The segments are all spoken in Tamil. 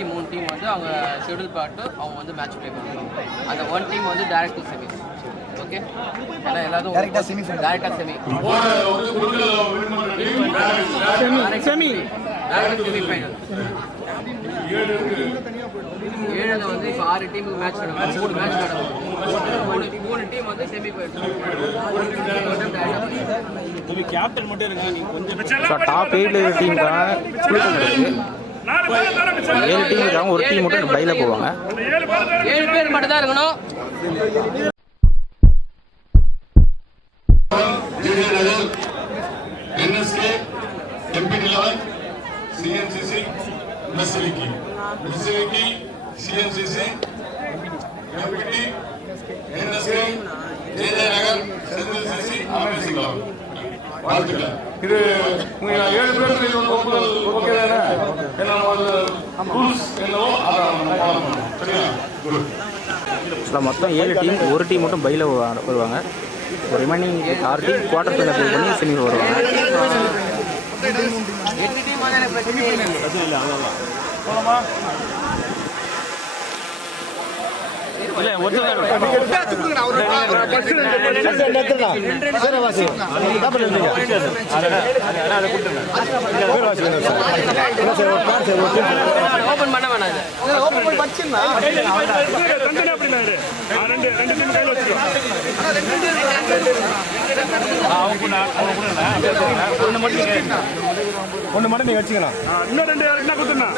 மீதி 3 டீம் வந்து அவங்க ஷெட்யூல் பாட்டு அவங்க வந்து மேட்ச் ப்ளே பண்ணுவாங்க. அந்த 1 டீம் வந்து டைரக்ட் டு செமி. ஓகே, எல்லாரும் டைரக்டா செமி. ஃபைனல் 7ல வந்து இப்போ 6 டீமுக்கு மேட்ச் நடக்கும். 3 மேட்ச் நடக்கும். 3 டீம் வந்து செமி போயிடுச்சு. கேப்டன் மட்டும் இருங்க. நீங்க கொஞ்சம் டாப் 8 டீமுக்கான குழுக்கள் இருக்கு. 7 டீம் இருக்காங்க. ஒரு டீம் மட்டும் பைல போவாங்க. 7 பேர் மட்டும் தான் இருக்கணும். NSK, MP11, CNCC, Masiliki, CNCC, MPT, NSK, JJ நகர், CNCC, Amazing Club. வாழ்த்துக்கள். இது உங்க 7 பேருக்கு இது ஒப்புதல் ஓகே தானே? எல்லாம் ரூல்ஸ் என்னவோ அதை நம்ம ஃபாலோ பண்ணணும். சரியா? குட். மொத்தம் 7 டீம். ஒரு டீம் மட்டும் பைல வருவாங்க. ஒரு remaining 6 team quarter final play பண்ணி செமி வருவாங்க. 8 டீம் வந்து எனக்கு பிரச்சனை இல்லை. அவ்வளோதான் போலாமா? இல்லை ஒருத்தர் ஓபன் பண்ண வேணாம். ஒன்று மட்டும் நீங்க வச்சுக்கலாம். இன்னும் 2 யாருக்குன்னா கொடுத்துருந்தேன்.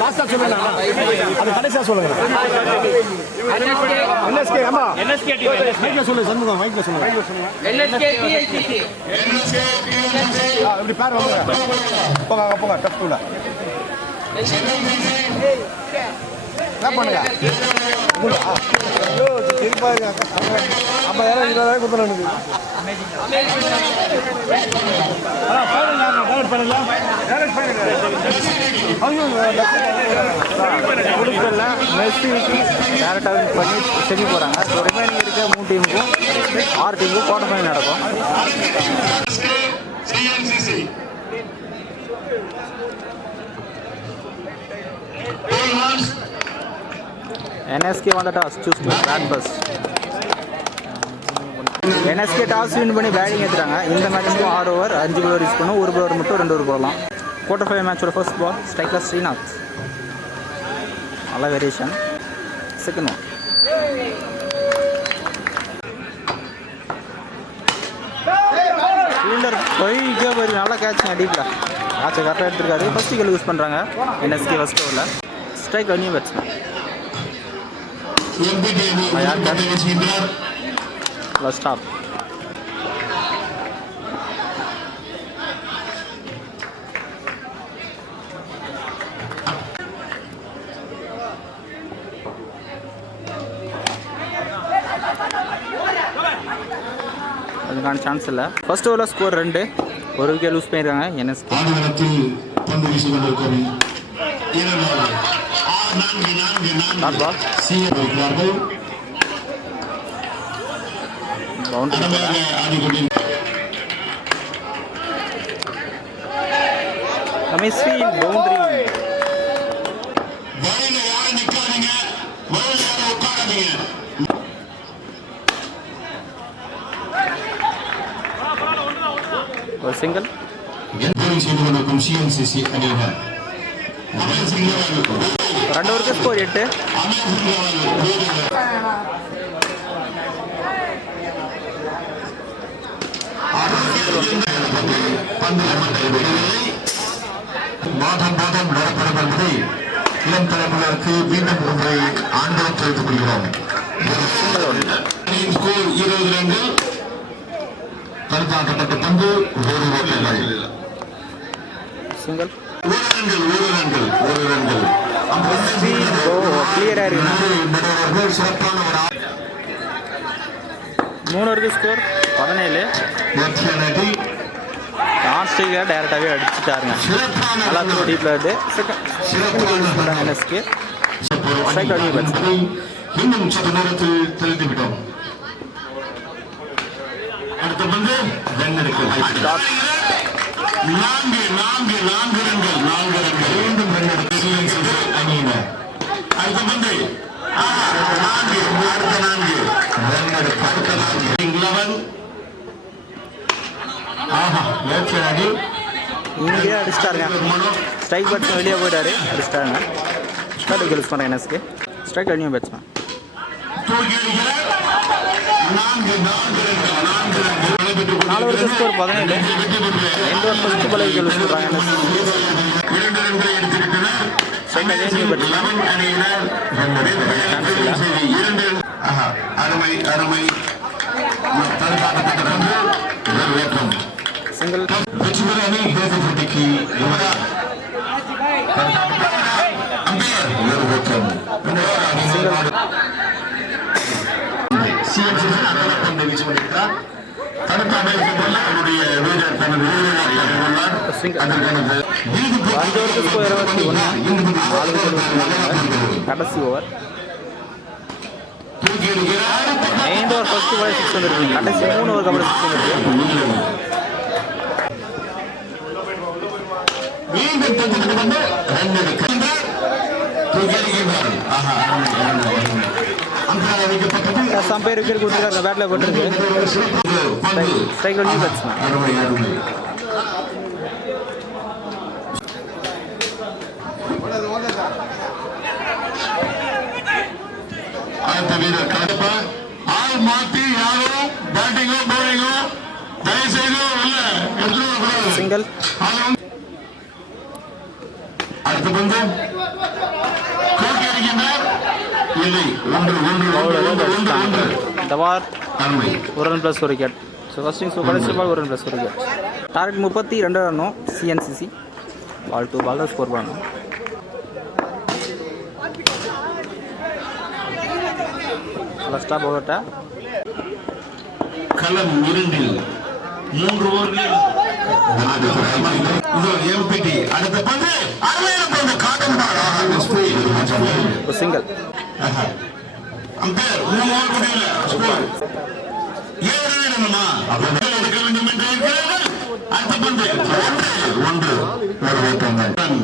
லாஸ்டா சொல்லுங்க. அது கடைசியா சொல்லுங்க. NSK ஆமா. NSK team. மைக்ல சொல்லுங்க. சண்முகம் மைக்ல சொல்லுங்க. NSK TICC. இப்படி பேர் வாங்க. போங்க டஃப் டூல. என்ன பண்ணுங்க? ஐயோ திருப்பா இருக்க. அப்ப யாரோ 20,000 கொடுத்துறானுங்க. குழுக்கள்ல மெஸ்ஸிக்கு டேரக்டாக பண்ணி செமி போகிறாங்க. ஸோ ரிமைனிங் இருக்க 3 டீமுக்கும் 6 டீமுக்கும் குவார்டர் ஃபைனல் நடக்கும். NSK வந்து toss choose to bat first. NSK toss win பண்ணி பேட்டிங் ஏற்றுறாங்க. இந்த மேட்ச்சுக்கும் 6 ஓவர் 5 பவுலர் யூஸ் பண்ணும். 1 பவுலர் மட்டும் 2 ஓவர் போடலாம். குவார்டர் ஃபைனல் மேட்சோட ஃபர்ஸ்ட் பால் ஸ்ட்ரைக்கர் ஸ்ரீநாத். நல்ல வேரியேஷன். செகண்ட் ஒன் ஃபீல்டர் போயிட்டே போயிருக்கு. நல்லா கேட்சுங்க. டீப்பில் கேட்சை கரெக்டாக எடுத்துருக்காரு. ஃபர்ஸ்ட் விக்கெட் யூஸ் பண்ணுறாங்க NSK ஃபர்ஸ்ட் ஓவரில். Strike new batsman stop. அதுக்கான சான்ஸ் இல்லை. ஃபர்ஸ்ட் ஓவரில் ஸ்கோர் 2. ஒரு விக்கெட் லூஸ் பண்ணியிருக்காங்க NSK. Not ball. Boundary. Field boundary. A single. Run over the score 8. மாதம் நடப்படவில்லை. இளம் தலைமுறைக்கு மீண்டும் ஒன்றை ஆண்டவன் தெரிவித்துக் கொள்கிறோம். 20 ரன்கள் கருத்தாக்கப்பட்ட பந்து ஒரு சிங்கிள். ஒரு ரன்கள் சிறப்பான 3 ஓவருக்கு ஸ்கோர் 17. லாஸ்ட்டுக்கு டைரெக்டாகவே அடிச்சுட்டாருங்க. நல்லா த்ரோ டீப்பில் வருது. செகண்ட் NSK ஸ்ட்ரைக் அடி பேட்ஸ்மேன். இன்னும் சற்று நேரத்தில் தெரிந்துவிட்டோம். அடுத்த பந்து நான்கு நான்கு நான்கு ரன்கள் நான்கு ரன்கள் மீண்டும் ரன் அணியினர் அடுத்த பந்து நான்கு அடுத்த நான்கு அடுத்த நான்கு 11 ஆஹா நேர்ச்சியாகி இங்கே அடிச்சிட்டாருங்க. ஸ்ட்ரைக் பேட்ஸ்மேன் வெளியே போயிட்டாரு, அடிச்சிட்டாருங்க. ஸ்டார்ட் யூஸ் பண்ணுறேன் என்எஸ்க்கு. ஸ்ட்ரைக் அடியும் பேட்ஸ்மேன். நாலு ஓவருக்கு ஸ்கோர் 17. 2 ஓவர் ஃபர்ஸ்ட் பாலுக்கு யூஸ் பண்ணுறாங்க என்எஸ். ஸ்ட்ரைக் அடியும் பேட்ஸ்மேன். அருமை அருமை சிங்கிள் கடைசி ஓவர் 9 ஓவர் ஃபர்ஸ்ட் பால் 6 வந்துருக்கு. கடைசி 3 ஓவர் கபடி 6 வந்துருக்கு. சம்பேர் விக்கெட் கொடுத்துருக்காரு, பேட்டில் போட்டுருக்கு. Strike new batsman. அடுத்த வீரர் கடுப்ப ஆள் மாற்றி யாரும் பேட்டிங்கோ பவுலிங்கோ தயவு செய்து இல்ல சிங்கிள். அடுத்த பந்து கோக்கி அடிக்கின்றார் இல்லை ஒன்று ஒன்று ஒன்று ஒன்று இந்த வார் அருமை 1 run plus 1 wicket. So first innings கடைசி ball 1 run plus 1 wicket. Target 32 ரன்னும் சிஎன்சிசி. பால் 2 பால் தான் ஸ்கோர் பண்ணணும். ஃபர்ஸ்டா போகட்டா களம் 2 3 ஓவர்கள் எம்பிடி அடுத்த பந்து அருமையான பந்து காட்டன் பால் சிங்கிள். அம்பேர் 3 ஓவர் முடியல ஸ்கோர் 7 ரன் வேணுமா அப்ப எடுக்க வேண்டும் என்று இருக்கிறார்கள். அடுத்த பந்து 1 ஒரு ஓட்டம்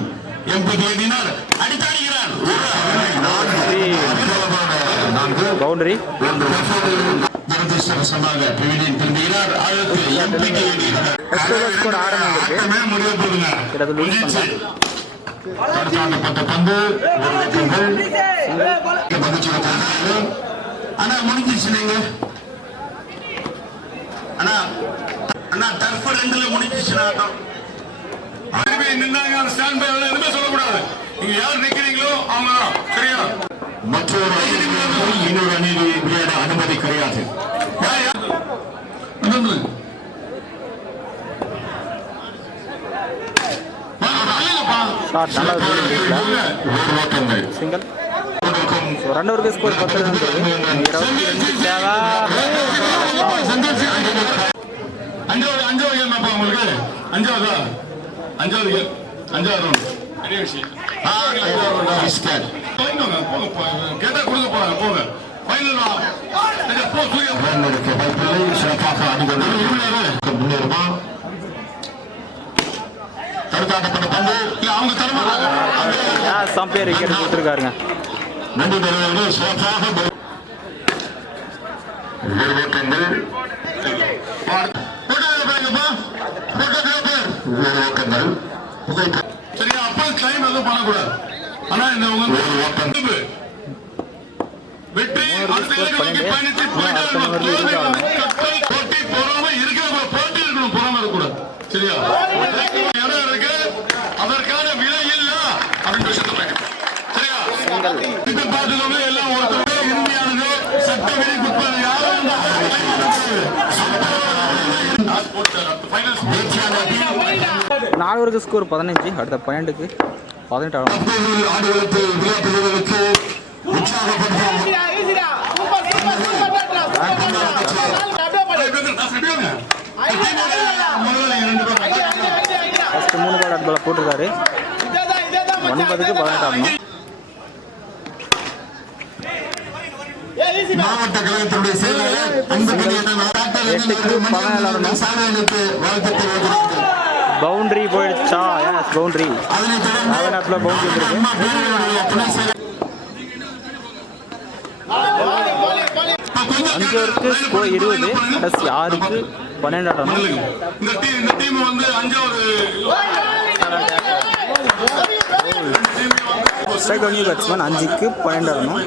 எம்பிடி ஏடினார் அடித்தாடுகிறார் பவுண்டரி. துரதிருஷ்டவசமாக பிவிலியன் திரும்புகிறார். முடிவு போடுங்க பந்து ஆனா முடிஞ்சிச்சு நீங்க அண்ணா அண்ணா டர்ஃப் 2ல முடிஞ்சிச்சுனா நின்னாங்க ஸ்டாண்ட் பை எதுவுமே சொல்லக்கூடாது. நீங்க யார் நிக்கிறீங்களோ அவங்க சரியா மற்றொரு இன்னொரு அணியில் விளையாட அனுமதி கிடையாது. சிங்கிள். ஸோ 2 ஓவருக்கு ஸ்கோர் 10 ரன் இருக்கு. 22 தேவை. அஞ்சாவது என்னப்பா உங்களுக்கு அஞ்சாவது பெரிய விஷயம். கேட்டா கொடுக்க போறாங்க போங்க ஃபைனல் சிறப்பாக முன்னேறுமா தடுத்தாட்டப்பட்ட பந்து அவங்க தரமா சம்பேர் விக்கெட் கொடுத்துருக்காருங்க. நன்றி தலைவர்கள் சிறப்பாக சரியா அப்பா கிளைம் எதுவும் பண்ணக்கூடாது. ஆனா இந்த வெற்றி பயணித்து போட்டி போறாம இருக்கிற போட்டி இருக்கணும், போறாம இருக்கக்கூடாது. சரியா இடம் இருக்கு அதற்கான விலை இல்ல அப்படின்னு விஷயத்த சரியா பார்த்துக்கோங்க. எல்லாம் ஒருத்தர் இறுதியானது சட்ட விதிக்குட்பது யாரும் 4 ஓவருக்கு ஸ்கோர் 15. அடுத்த 12க்கு 18 ஆகும். ஃபர்ஸ்ட் 3 பால் அட் பால் போட்டிருக்காரு. 9க்கு 18 ஆகணும். மாவட்ட கழகத்தினுடைய செயலாளர் 8க்கு 17 வாழ்த்து தெரிவிக்கிறார்கள். பவுண்டரி போயிடுச்சா? S boundary. ராவநாட்டில் பவுண்டரி இருக்கு. அஞ்சு ஓவருக்கு ஸ்கோர் 20. கடைசி 6க்கு 12 ஆடணும். இந்த டீம் வந்து அஞ்சாவது ஸ்ட்ரைக் ஒன்லி பேட்ஸ்மேன் 5க்கு 12 ஆடணும்.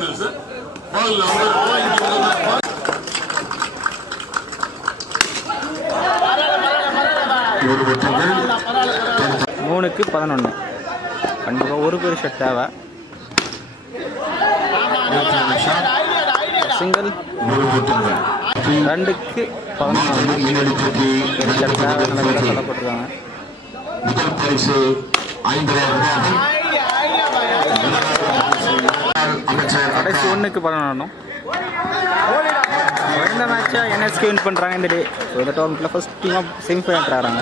3க்கு 11. கண்டிப்பாக ஒரு பேர் ஷட் தேவை. சிங்கிள் 2க்கு 11 ஷட் தேவை. நல்ல பேராக சொல்லப்பட்டிருக்காங்க. கடைசி 1க்கு 11 ஆடணும். இந்த மேட்சை என்எஸ்கே வின் பண்ணுறாங்க இந்த டே. ஸோ இந்த டோர்னமெண்ட்டில் ஃபர்ஸ்ட் டீமாக செமிஃபைனல் ஆகிறாங்க.